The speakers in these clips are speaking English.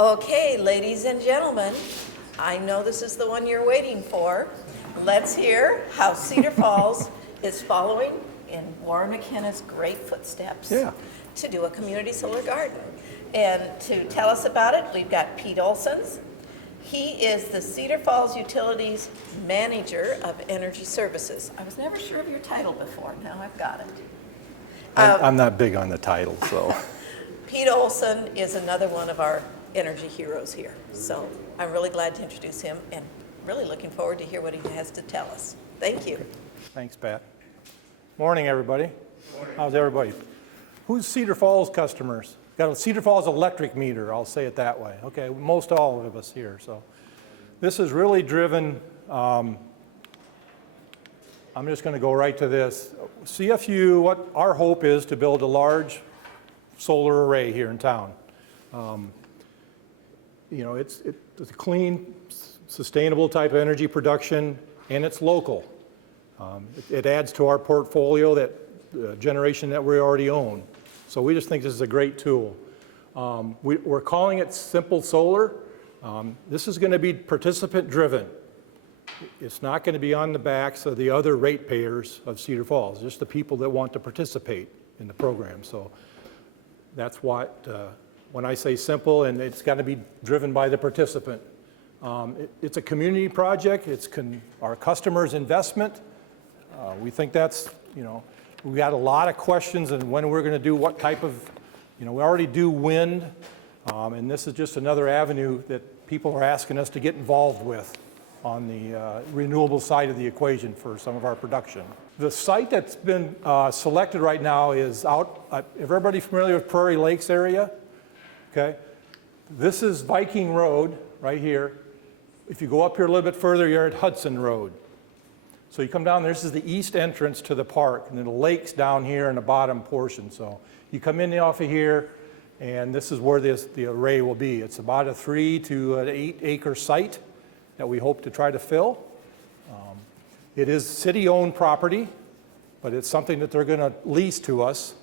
Okay, ladies and gentlemen, I know this is the one you're waiting for. Let's hear how Cedar Falls is following in Warren McKenna's great footsteps to do a community solar garden. And to tell us about it, we've got Pete Olsons. He is the Cedar Falls Utilities Manager of Energy Services. I was never sure of your title before, now I've got it. I'm not big on the title, so. Pete Olson is another one of our energy heroes here. So I'm really glad to introduce him and really looking forward to hear what he has to tell us. Thank you. Thanks, Pat. Morning, everybody. Morning. How's everybody? Who's Cedar Falls customers? Got a Cedar Falls electric meter, I'll say it that way. Okay, most all of us here. So this is really driven, I'm just going to go right to this. CFU, what our hope is to build a large solar array here in town. You know, it's a clean, sustainable type of energy production, and it's local. It adds to our portfolio, that generation that we already own. So we just think this is a great tool. We're calling it Simple Solar. This is going to be participant driven. It's not going to be on the backs of the other ratepayers of Cedar Falls, just the people that want to participate in the program. So that's what, when I say simple, and it's got to be driven by the participant. It's a community project. It's our customers' investment. We think that's, you know, we got a lot of questions on when we're going to do what type of, you know, we already do wind, and this is just another avenue that people are asking us to get involved with on the renewable side of the equation for some of our production. The site that's been selected right now is out, everybody familiar with Prairie Lakes area? Okay. This is Viking Road right here. If you go up here a little bit further, you're at Hudson Road. So you come down, this is the east entrance to the park, and then the lake's down here in the bottom portion. So you come in off of here, and this is where the array will be. It's about a 3 to an 8 acre site that we hope to try to fill. It is city-owned property, but it's something that they're going to lease to us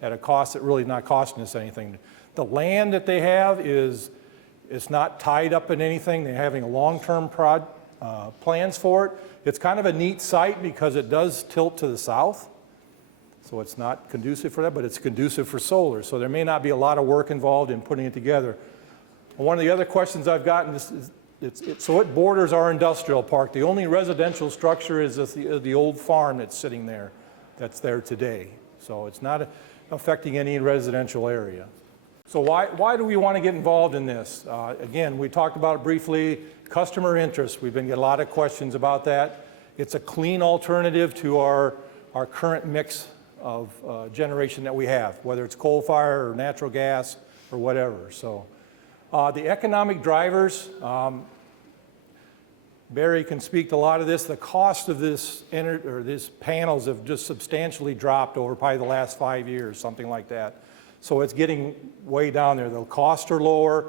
at a cost that really not costing us anything. The land that they have it's not tied up in anything. They're having long-term plans for it. It's kind of a neat site because it does tilt to the south. So it's not conducive for that, but it's conducive for solar. So there may not be a lot of work involved in putting it together. One of the other questions I've gotten is, so it borders our industrial park. The only residential structure is the old farm that's sitting there, that's there today. So it's not affecting any residential area. So why do we want to get involved in this? Again, we talked about it briefly. Customer interest, we've been getting a lot of questions about that. It's a clean alternative to our current mix of generation that we have, whether it's coal fire or natural gas or whatever. So the economic drivers, Barry can speak to a lot of this. The cost of these panels have just substantially dropped over probably the last 5 years, something like that. So it's getting way down there. The costs are lower.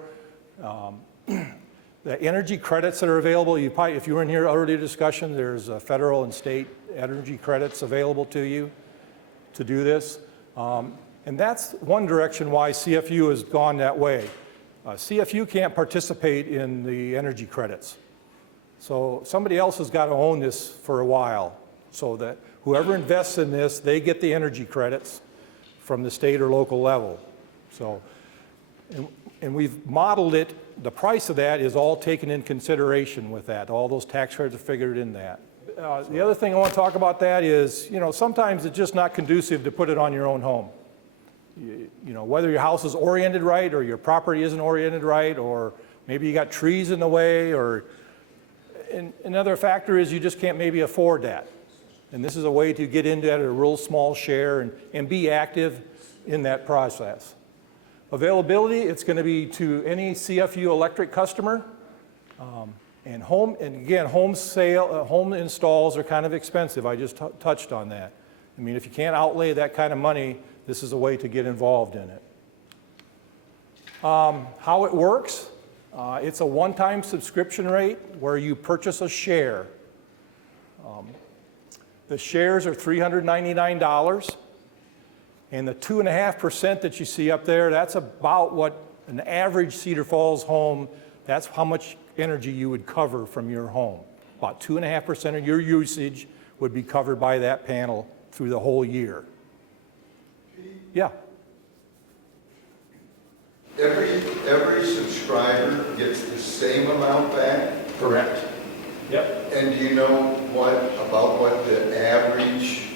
The energy credits that are available, if you were in here earlier discussion, there's federal and state energy credits available to you to do this. And that's one direction why CFU has gone that way. CFU can't participate in the energy credits. So somebody else has got to own this for a while so that whoever invests in this, they get the energy credits from the state or local level. So, and we've modeled it, the price of that is all taken in consideration with that. All those tax credits are figured in that. The other thing I want to talk about that is, you know, sometimes it's just not conducive to put it on your own home. You know, whether your house is oriented right or your property isn't oriented right, or maybe you got trees in the way, or another factor is you just can't maybe afford that. And this is a way to get into that at a real small share and be active in that process. Availability, it's going to be to any CFU electric customer. And again, home installs are kind of expensive. I just touched on that. I mean, if you can't outlay that kind of money, this is a way to get involved in it. How it works, it's a one-time subscription rate where you purchase a share. The shares are $399, and the 2.5% that you see up there, that's about what an average Cedar Falls home, that's how much energy you would cover from your home. About 2.5% of your usage would be covered by that panel through the whole year. Yeah. Every subscriber gets the same amount back? Correct. Yep. And do you know about what the average?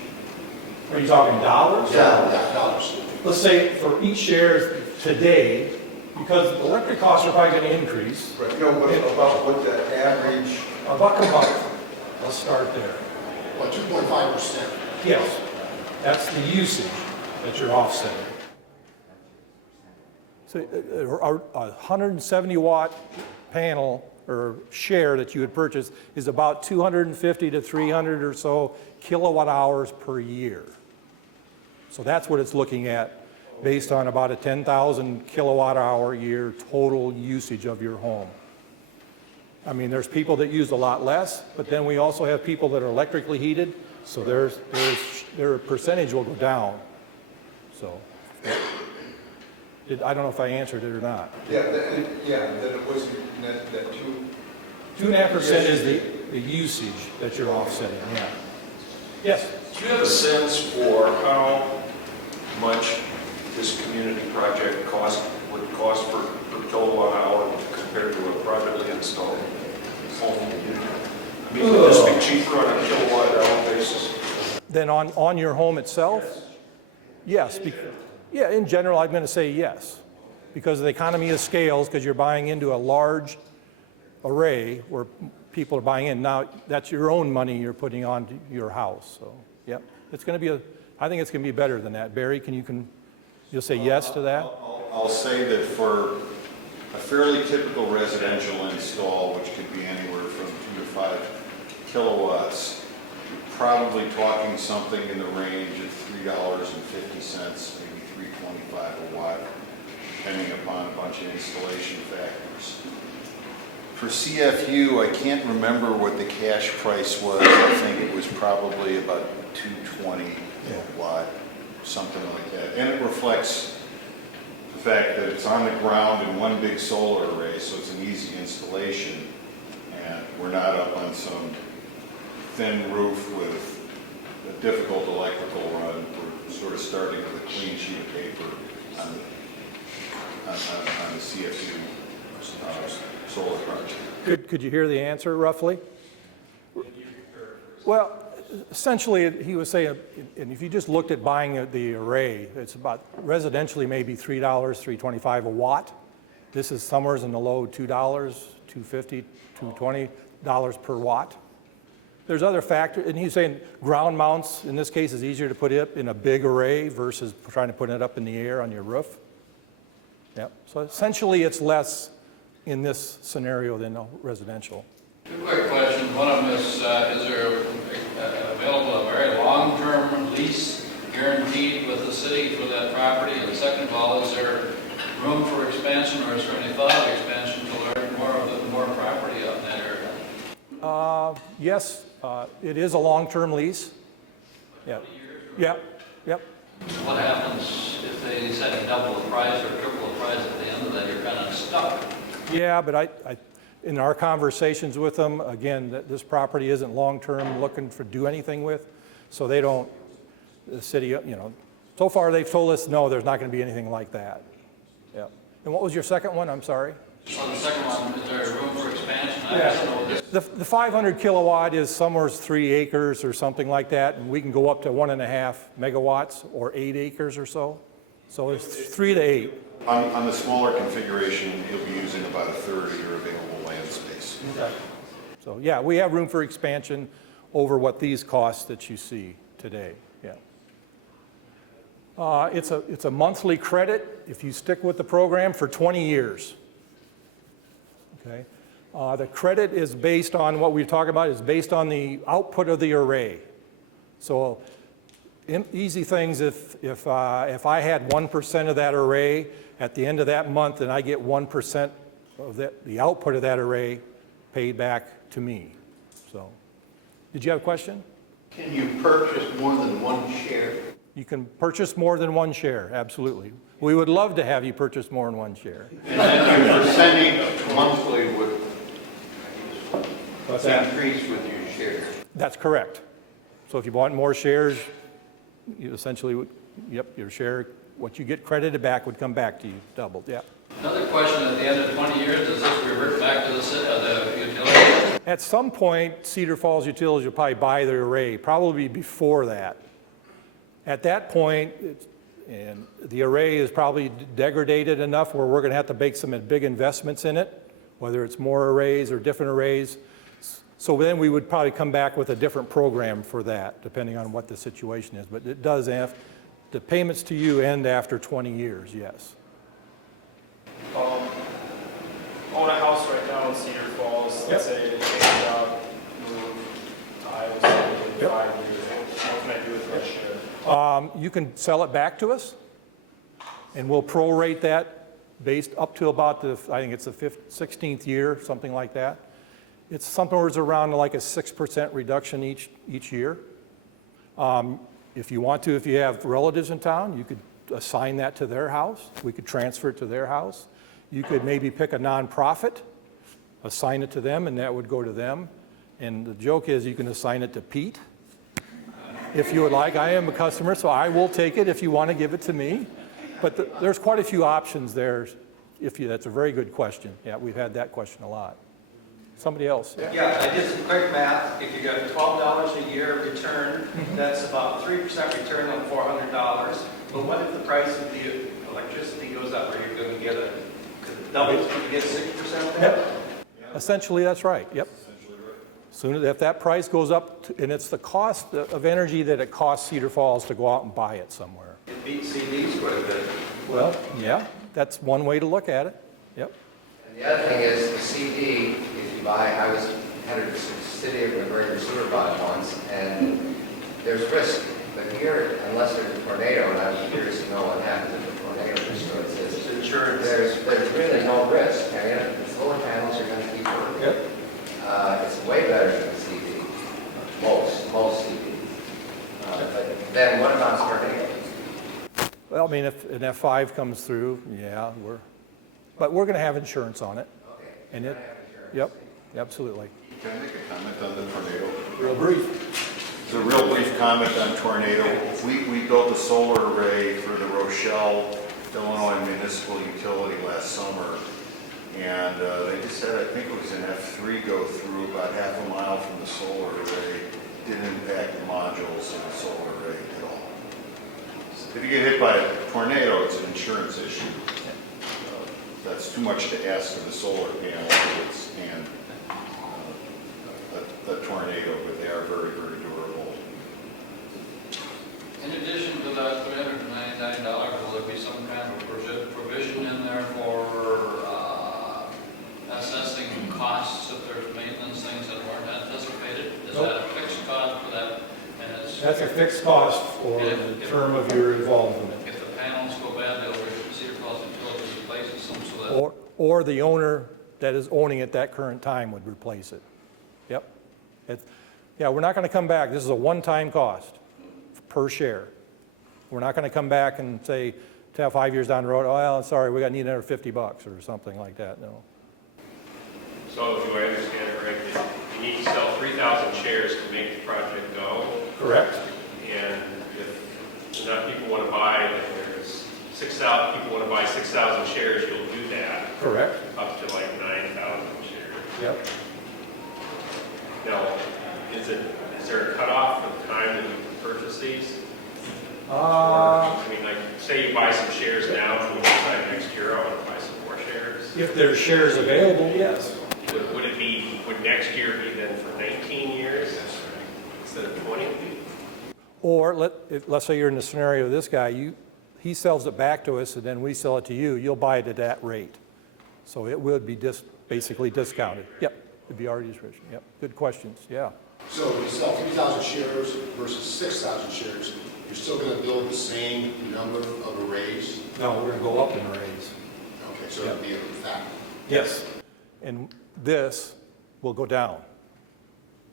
Are you talking dollars? Dollars. Let's say for each share today, because electric costs are probably going to increase, Right. No, about what the average? $1 a month. Let's start there. What, 2.5%? Yes, that's the usage that you're offsetting. So a 170 watt panel or share that you would purchase is about 250 to 300 or so kilowatt hours per year. So that's what it's looking at based on about a 10,000 kilowatt hour a year total usage of your home. I mean, there's people that use a lot less, but then we also have people that are electrically heated, so their percentage will go down. So, I don't know if I answered it or not. Yeah, then it was that 2.5% is the usage that you're offsetting, yeah. Yes? Do you have a sense for how much this community project would cost per kilowatt hour compared to a privately installed home? I mean, would this be cheaper on a kilowatt hour basis? Then on your home itself? Yes. Yeah, in general, I'm going to say yes. Because of the economy of scales, because you're buying into a large array where people are buying in. Now, that's your own money you're putting on your house. So, yep. It's going to be I think it's going to be better than that. Barry, you'll say yes to that? I'll say that for a fairly typical residential install, which could be anywhere from 2 to 5 kilowatts, you're probably talking something in the range of $3.50, maybe $3.25 a watt, depending upon a bunch of installation factors. For CFU, I can't remember what the cash price was. I think it was probably about $2.20 a watt, something like that. And it reflects the fact that it's on the ground in one big solar array, so it's an easy installation. And we're not up on some thin roof with a difficult electrical run. We're sort of starting with a clean sheet of paper on the CFU solar project. Could you hear the answer roughly? Well, essentially, he was saying, and if you just looked at buying the array, it's about residentially maybe $3, $3.25 a watt. This is somewhere in the low $2, $2.50, $2.20 per watt. There's other factors, and he's saying ground mounts, in this case, is easier to put it in a big array versus trying to put it up in the air on your roof. Yep. So essentially, it's less in this scenario than residential. Two quick questions. One of them is there available a very long-term lease guaranteed with the city for that property? And second of all, is there room for expansion, or is there any thought of expansion to learn more property out in that area? Yes, it is a long-term lease. Yeah. Yep. Yep. What happens if they decide to double the price or triple the price at the end of that? You're kind of stuck. Yeah, but I in our conversations with them, again, this property isn't long-term looking to do anything with, so they don't, the city, so far they've told us, no, there's not going to be anything like that. Yeah. And what was your second one? I'm sorry. On the second one, is there room for expansion? The 500 kilowatt is somewhere 3 acres or something like that, and we can go up to 1.5 megawatts or 8 acres or so. So it's 3 to 8. On the smaller configuration, you'll be using about a third of your available land space. Okay. So yeah, we have room for expansion over what these costs that you see today. Yeah. It's a monthly credit if you stick with the program for 20 years. Okay. The credit is based on what we're talking about, is based on the output of the array. So easy things, if I had 1% of that array at the end of that month, and I get 1% of the output of that array paid back to me. So, did you have a question? Can you purchase more than one share? You can purchase more than one share, absolutely. We would love to have you purchase more than one share. And your percentage monthly would What's that? increase with your share. That's correct. So if you want more shares, you essentially would, yep, your share, what you get credited back would come back to you, doubled, yeah. Another question, at the end of 20 years, does this revert back to the utility? At some point, Cedar Falls Utilities will probably buy their array, probably before that. At that point, and the array is probably degraded enough where we're going to have to make some big investments in it, whether it's more arrays or different arrays. So then we would probably come back with a different program for that, depending on what the situation is. But it does have, the payments to you end after 20 years, yes. Own a house right now in Cedar Falls. Yep. Let's say they change job, move to Iowa City in Yep. 5 years. What can I do with that share? You can sell it back to us, and we'll prorate that based up to about the, I think it's the 16th year, something like that. It's somewhere around like a 6% reduction each year. If you want to, if you have relatives in town, you could assign that to their house. We could transfer it to their house. You could maybe pick a nonprofit, assign it to them, and that would go to them. And the joke is you can assign it to Pete, if you would like. I am a customer, so I will take it if you want to give it to me. But there's quite a few options there. That's a very good question. Yeah, we've had that question a lot. Somebody else? Yeah, I did some quick math. If you got $12 a year return, that's about 3% return on $400. But what if the price of the electricity goes up? Are you going to get a double? You get 6% there? Yep. Essentially, that's right. Yep. Soon as if that price goes up, and it's the cost of energy that it costs Cedar Falls to go out and buy it somewhere. It beats CDs quite a bit. Well, yeah, that's one way to look at it. Yep. And the other thing is the CD, if you buy, I was headed to the city of McGregor sewer bond once, and there's risk. But here, unless there's a tornado, and I'm curious to know what happens if a tornado destroys this. Insurance. There's really no risk. I mean, the solar panels are going to keep working. Yep. It's way better than the CD, most CDs. But then what about tornado? Well, I mean, if an F5 comes through, yeah, but we're going to have insurance on it. Okay. And it, Insurance. yep, absolutely. Can I make a comment on the tornado? Real brief. It's a real brief comment on tornado. We built a solar array for the Rochelle, Illinois Municipal Utility last summer. And they just said, I think it was an F3 go through about half a mile from the solar array. Didn't impact the modules in the solar array at all. If you get hit by a tornado, it's an insurance issue. That's too much to ask of the solar panel to withstand a tornado, but they are very, very durable. In addition to that $399, will there be some kind of provision in there for assessing costs if there's maintenance, things that weren't anticipated? Is that a fixed cost for that? That's a fixed cost for the term of your involvement. If the panels go bad, they'll Cedar Falls Utilities replaces them so that... Or the owner that is owning at that current time would replace it. Yep. Yeah, we're not going to come back. This is a one-time cost per share. We're not going to come back and say, 5 years down the road, oh, well, sorry, we need another $50 or something like that. No. So do I understand it correctly? You need to sell 3,000 shares to make the project go? Correct. And if enough people want to buy, if there's 6,000 people want to buy 6,000 shares, you'll do that. Correct. Up to like 9,000 shares. Yep. Now, is there a cutoff for the time that you can purchase these? I mean, like, say you buy some shares now, and you decide next year I want to buy some more shares. If there's shares available, yes. Would next year be then for 19 years instead of 20? Or let's say you're in the scenario of this guy, he sells it back to us and then we sell it to you, you'll buy it at that rate. So it would be basically discounted. Yep, it'd be our discretion. Yep, good questions, yeah. So if you sell 3,000 shares versus 6,000 shares, you're still going to build the same number of arrays? No, we're going to go up in arrays. Okay, so it'll be a factor. Yes. And this will go down.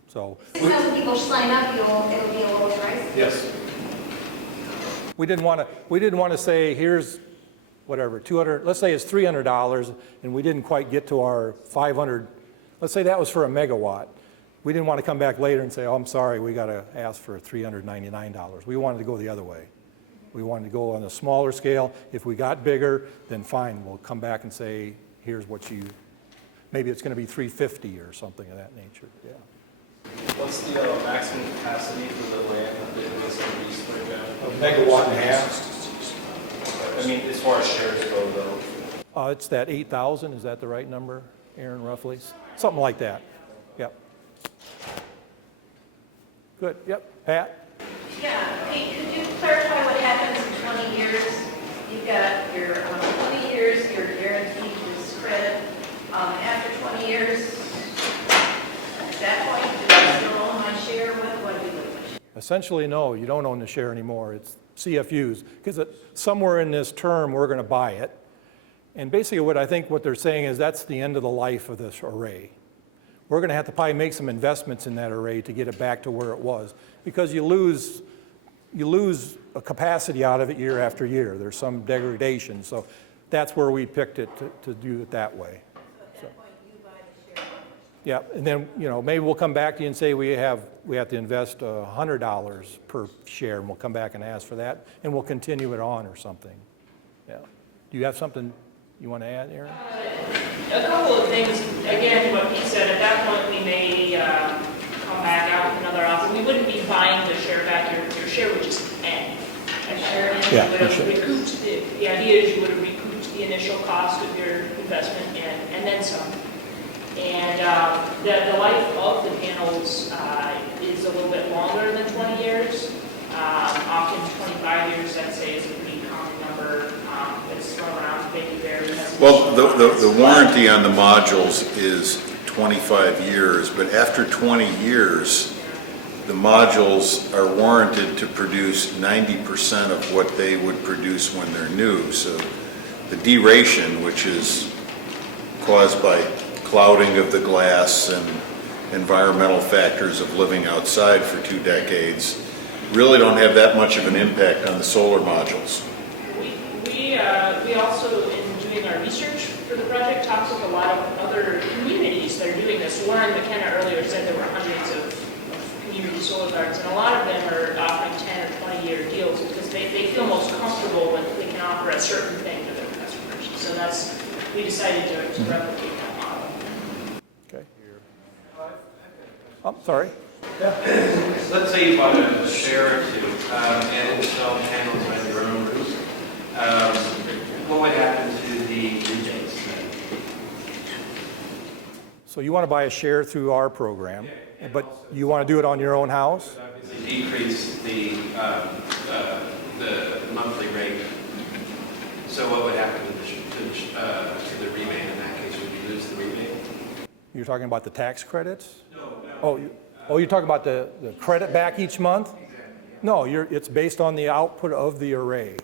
So. 6,000 people sign up, it'll be a lower price? Yes. We didn't want to say, here's whatever, 200, let's say it's $300 and we didn't quite get to our 500, let's say that was for a megawatt. We didn't want to come back later and say, oh, I'm sorry, we got to ask for $399. We wanted to go the other way. We wanted to go on a smaller scale. If we got bigger, then fine, we'll come back and say, here's what you, maybe it's going to be $350 or something of that nature, yeah. What's the maximum capacity for the land that was leased right now? A megawatt and a half. I mean, as far as shares go, though. It's that 8,000, is that the right number, Aaron, roughly? Something like that, yep. Good, yep, Pat? Yeah, Pete, could you clarify what happens in 20 years? You've got your 20 years, you're guaranteed this credit. After 20 years, at that point, do I still own my share? What do I do with my share? Essentially, no, you don't own the share anymore. It's CFUs, because somewhere in this term, we're going to buy it. And basically what I think what they're saying is that's the end of the life of this array. We're going to have to probably make some investments in that array to get it back to where it was, because you lose a capacity out of it year after year. There's some degradation, so that's where we picked it to do it that way. So at that point, you buy the share. Yeah, and then, you know, maybe we'll come back to you and say we have to invest $100 per share, and we'll come back and ask for that, and we'll continue it on or something. Yeah. Do you have something you want to add, Aaron? A couple of things. Again, what Pete said, at that point, we may come back out with another offer. We wouldn't be buying the share back. Your share would just end. And share ends, Yeah, you would for sure. have recouped, the idea is you would have recouped the initial cost of your investment and then some. And the life of the panels is a little bit longer than 20 years. Often 25 years, I'd say, is a pretty common number that's thrown around. Maybe very Well, the warranty on the modules is 25 years, but after 20 years, the modules are warranted to produce 90% of what they would produce when they're new. So the deration, which is caused by clouding of the glass and environmental factors of living outside for 2 decades, really don't have that much of an impact on the solar modules. We also, in doing our research for the project, talked with a lot of other communities that are doing this. Warren McKenna earlier said there were hundreds of community solar gardens, and a lot of them are offering 10 or 20-year deals because they feel most comfortable when they can offer a certain thing to their customers. So we decided to replicate that model. Okay. Oh, sorry. Let's say you bought a share or two and installed panels on your own roof. What would happen to the rebates then? So you want to buy a share through our program, but you want to do it on your own house? Obviously decrease the monthly rate. So what would happen to the rebate in that case? Would you lose the rebate? You're talking about the tax credits? No. Oh, you're talking about the credit back each month? No, it's based on the output of the array.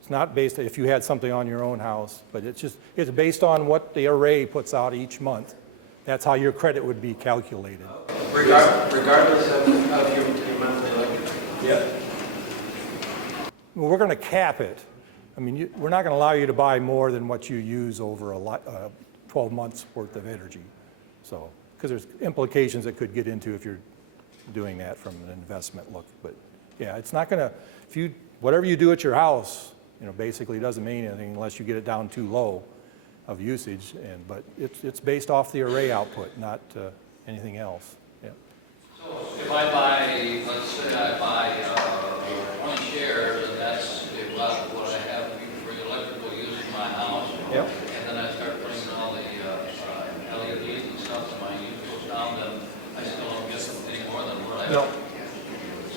It's not based, if you had something on your own house, but it's based on what the array puts out each month. That's how your credit would be calculated. Regardless of your monthly electric? Yeah. Well, we're going to cap it. I mean, we're not going to allow you to buy more than what you use over 12 months worth of energy. So, because there's implications it could get into if you're doing that from an investment look. But yeah, it's not going to, whatever you do at your house, basically doesn't mean anything unless you get it down too low of usage. But it's based off the array output, not anything else. Yeah. So if I buy, let's say I buy 20 shares, and that's about what I have for electrical use in my house. Yep. And then I start putting all the LEDs and stuff, and my use goes down, then I still don't get any more than what I have.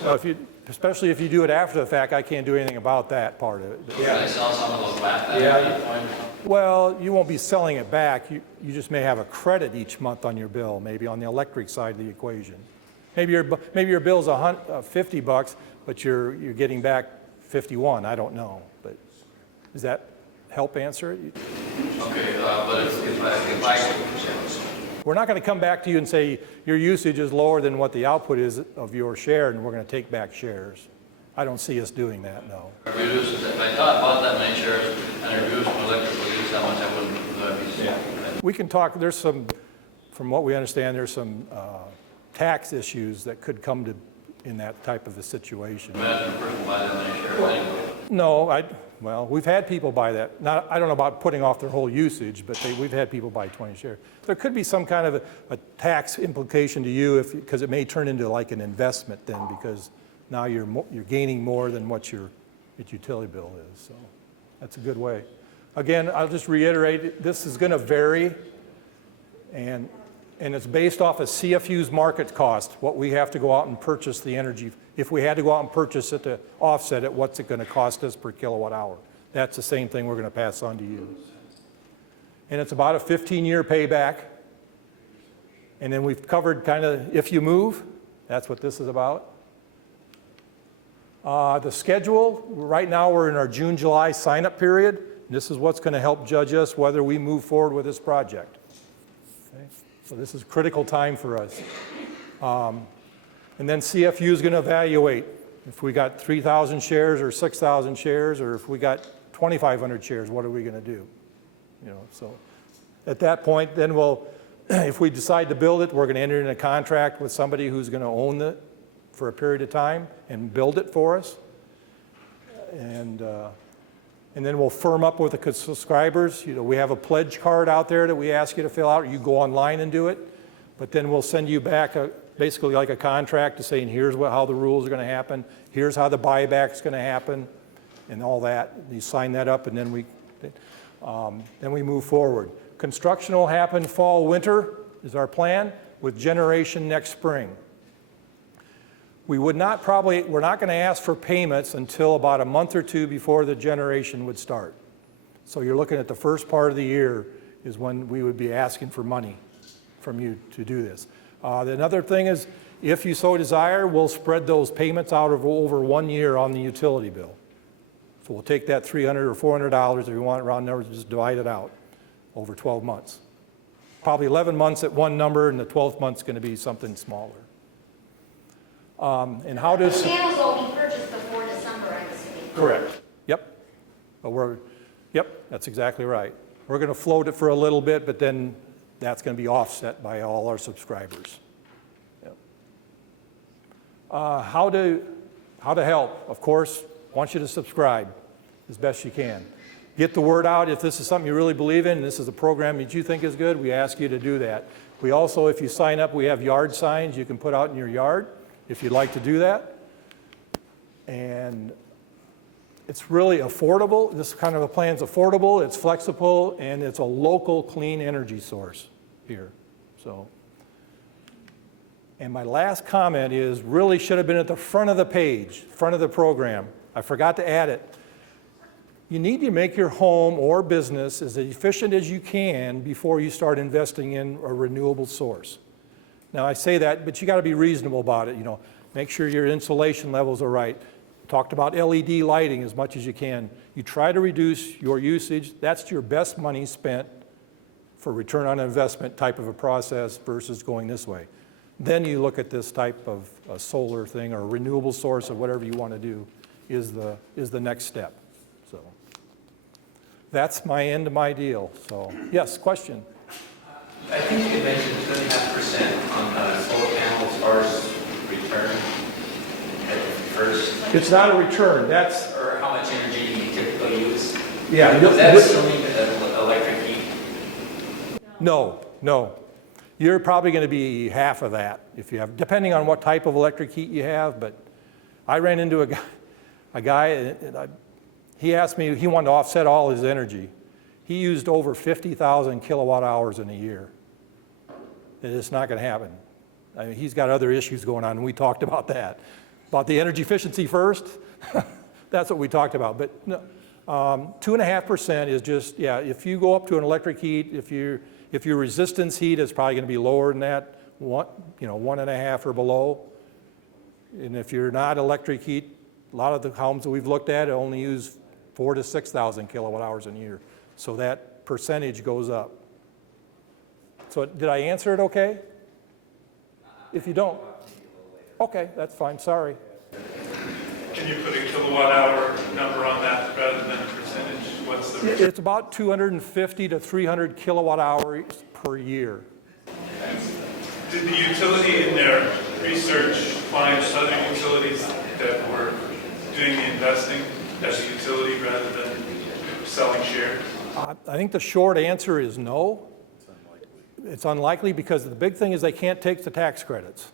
No, especially if you do it after the fact, I can't do anything about that part of it. Can I sell some of those back then? Yeah. Well, you won't be selling it back. You just may have a credit each month on your bill, maybe on the electric side of the equation. Maybe your bill's $50, but you're getting back 51. I don't know, but does that help answer it? Okay, but if I We're not going to come back to you and say your usage is lower than what the output is of your share, and we're going to take back shares. I don't see us doing that, no. If I bought that many shares, We can talk, there's some, from what we understand, there's some tax issues that could come to in that type of a situation. Imagine a person buying that many shares anyway. No, well, we've had people buy that. I don't know about putting off their whole usage, but we've had people buy 20 shares. There could be some kind of a tax implication to you because it may turn into like an investment then, because now you're gaining more than what your utility bill is. So that's a good way. Again, I'll just reiterate, this is going to vary, and it's based off of CFU's market cost, what we have to go out and purchase the energy. If we had to go out and purchase it to offset it, what's it going to cost us per kilowatt hour? That's the same thing we're going to pass on to you. And it's about a 15-year payback. And then we've covered kind of if you move, that's what this is about. The schedule, right now we're in our June, July sign-up period. This is what's going to help judge us whether we move forward with this project. Okay? So this is critical time for us. And then CFU is going to evaluate if we got 3,000 shares or 6,000 shares, or if we got 2,500 shares, what are we going to do? You know, so at that point, then if we decide to build it, we're going to enter in a contract with somebody who's going to own it for a period of time and build it for us. And then we'll firm up with the subscribers. You know, we have a pledge card out there that we ask you to fill out. You go online and do it, but then we'll send you back basically like a contract to saying here's how the rules are going to happen, here's how the buyback is going to happen, and all that. You sign that up, and then we move forward. Construction will happen fall, winter is our plan, with generation next spring. We're not going to ask for payments until about a month or two before the generation would start. So you're looking at the first part of the year is when we would be asking for money from you to do this. Another thing is, if you so desire, we'll spread those payments out over 1 year on the utility bill. So we'll take that $300 or $400, if you want round numbers, just divide it out over 12 months. Probably 11 months at one number, and the 12th month's going to be something smaller. And how does... The panels will be purchased before December, I'm assuming. Correct. Yep. But yep, that's exactly right. We're going to float it for a little bit, but then that's going to be offset by all our subscribers. Yep. How to help? Of course, I want you to subscribe as best you can. Get the word out. If this is something you really believe in, and this is a program that you think is good, we ask you to do that. We also, if you sign up, we have yard signs you can put out in your yard if you'd like to do that. And it's really affordable. This kind of a plan is affordable, it's flexible, and it's a local clean energy source here. So, and my last comment is really should have been at the front of the page, front of the program. I forgot to add it. You need to make your home or business as efficient as you can before you start investing in a renewable source. Now I say that, but you got to be reasonable about it. You know, make sure your insulation levels are right. Talked about LED lighting as much as you can. You try to reduce your usage. That's your best money spent for return on investment type of a process versus going this way. Then you look at this type of a solar thing or a renewable source or whatever you want to do is the next step. So that's my end of my deal. So yes, question. I think you mentioned 2.5% on solar panels as far as return at first. It's not a return. That's or how much energy you typically use. Yeah. Is that assuming electric heat? No. You're probably going to be half of that if you have, depending on what type of electric heat you have. But I ran into a guy and he asked me, he wanted to offset all his energy. He used over 50,000 kilowatt hours in a year. It's not going to happen. I mean, he's got other issues going on, and we talked about that. About the energy efficiency first, that's what we talked about. But no, 2.5% is just, yeah, if you go up to an electric heat, if your resistance heat is probably going to be lower than that, 1.5 or below. And if you're not electric heat, a lot of the homes that we've looked at only use 4,000 to 6,000 kilowatt hours a year. So that percentage goes up. So did I answer it okay? If you don't, okay, that's fine, sorry. Can you put a kilowatt hour number on that rather than a percentage? What What's the It's about 250 to 300 kilowatt hours per year. Did the utility in their research find other utilities that were doing the investing as a utility rather than selling shares? I think the short answer is no. It's unlikely because the big thing is they can't take the tax credits.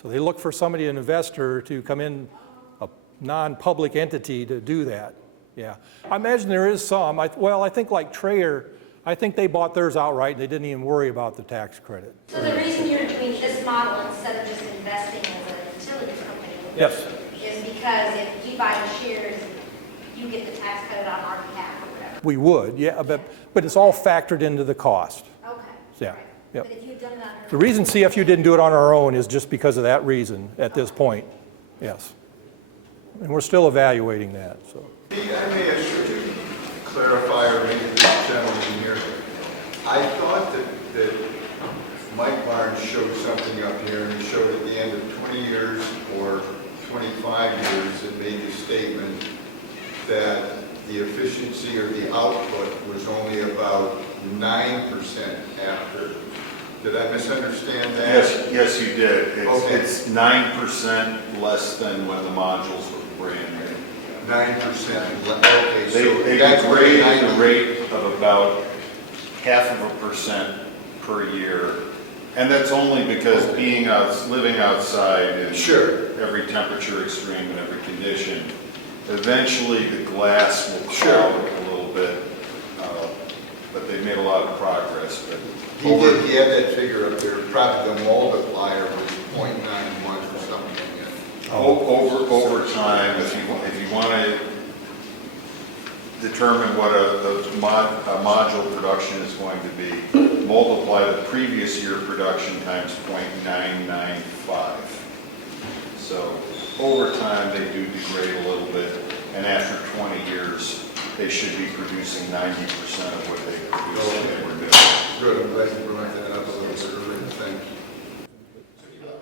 So they look for somebody, an investor, to come in, a non-public entity to do that. Yeah. I imagine there is some. Well, I think like Trayer, I think they bought theirs outright and they didn't even worry about the tax credit. So the reason you're doing this model instead of just investing as a utility company Yes. is because if we buy shares, you get the tax credit on our behalf or whatever. We would, yeah, but it's all factored into the cost. Okay. Yeah. Right. Yep. But if you've done that. The reason CFU didn't do it on our own is just because of that reason at this point. Yes. And we're still evaluating that, so. I may ask you to clarify, or maybe this gentleman here. I thought that Mike Barnes showed something up here, and he showed at the end of 20 years or 25 years, it made the statement that the efficiency or the output was only about 9% after. Did I misunderstand that? Yes, you did. Okay. It's 9% less than when the modules were brand new. 9%. Okay, so They that's degrade very at the rate of about 0.5% per year. And that's only because living outside in Sure. every temperature extreme and every condition, eventually the glass will Sure. cloud a little bit. But they made a lot of progress. But He had that figure up there, probably the multiplier was 0.91 or something. Over time, if you want to determine what a module production is going to be, multiply the previous year production times 0.995. So over time, they do degrade a little bit, and after 20 years, they should be producing 90% of what they produced when they were new. Good, I'm glad you brought that up a little bit earlier, thank you. So you have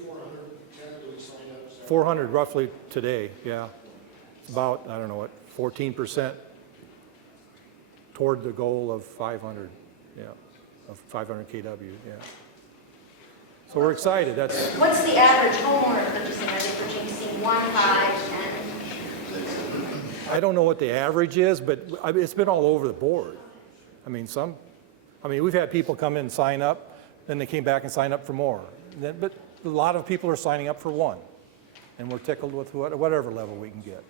400 tentatively signed up? Is that- 400 roughly today, yeah. About, I don't know what, 14% toward the goal of 500, yeah, of 500 kW, yeah. So we're excited, that's, What's the average homeowner purchasing? Are they purchasing 1, 5, 10? I don't know what the average is, but it's been all over the board. I mean, we've had people come in and sign up, then they came back and sign up for more. But a lot of people are signing up for one, and we're tickled with whatever level we can get.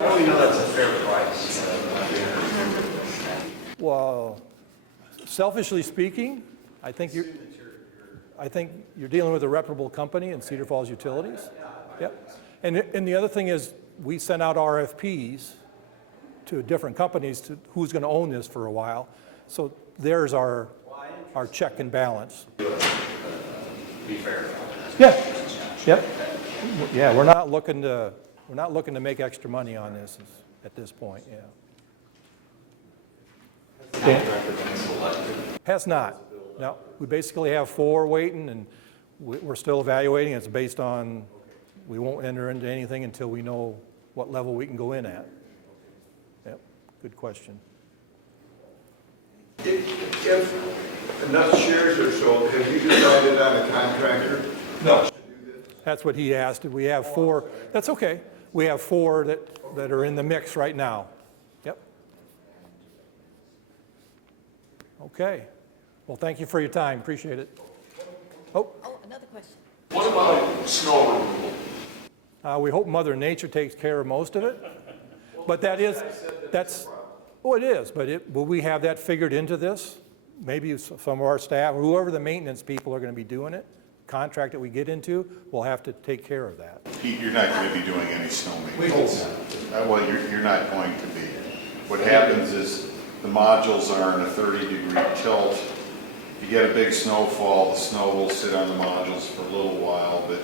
How do we know that's a fair price? Well, selfishly speaking, I think you're dealing with a reputable company in Cedar Falls Utilities. Yep. And the other thing is, we sent out RFPs to different companies to who's going to own this for a while. So there's our check and balance. Be fair. Yeah. Yep. Yeah, we're not looking to make extra money on this at this point. Yeah. Contractor been selected? Has not. No, we basically have 4 waiting, and we're still evaluating. It's based on, we won't enter into anything until we know what level we can go in at. Yep, good question. If enough shares are sold, have you decided on a contractor? No. That's what he asked. We have 4, that's okay. We have 4 that are in the mix right now. Yep. Okay. Well, thank you for your time. Appreciate it. Oh, another question. What about snow removal? We hope Mother Nature takes care of most of it. But that's, oh, it is, but will we have that figured into this? Maybe some of our staff, whoever the maintenance people are going to be doing it, contract that we get into, will have to take care of that. Pete, you're not going to be doing any snow maintenance. Well, you're not going to be. What happens is the modules are in a 30-degree tilt. If you get a big snowfall, the snow will sit on the modules for a little while, but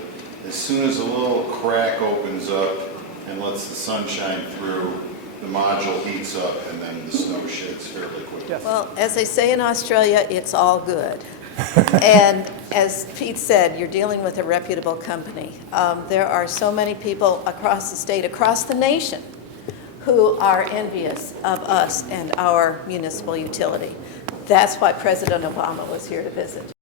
as soon as a little crack opens up and lets the sun shine through, the module heats up and then the snow sheds fairly quickly. Yes. Well, as they say in Australia, it's all good. And as Pete said, you're dealing with a reputable company. There are so many people across the state, across the nation, who are envious of us and our municipal utility. That's why President Obama was here to visit.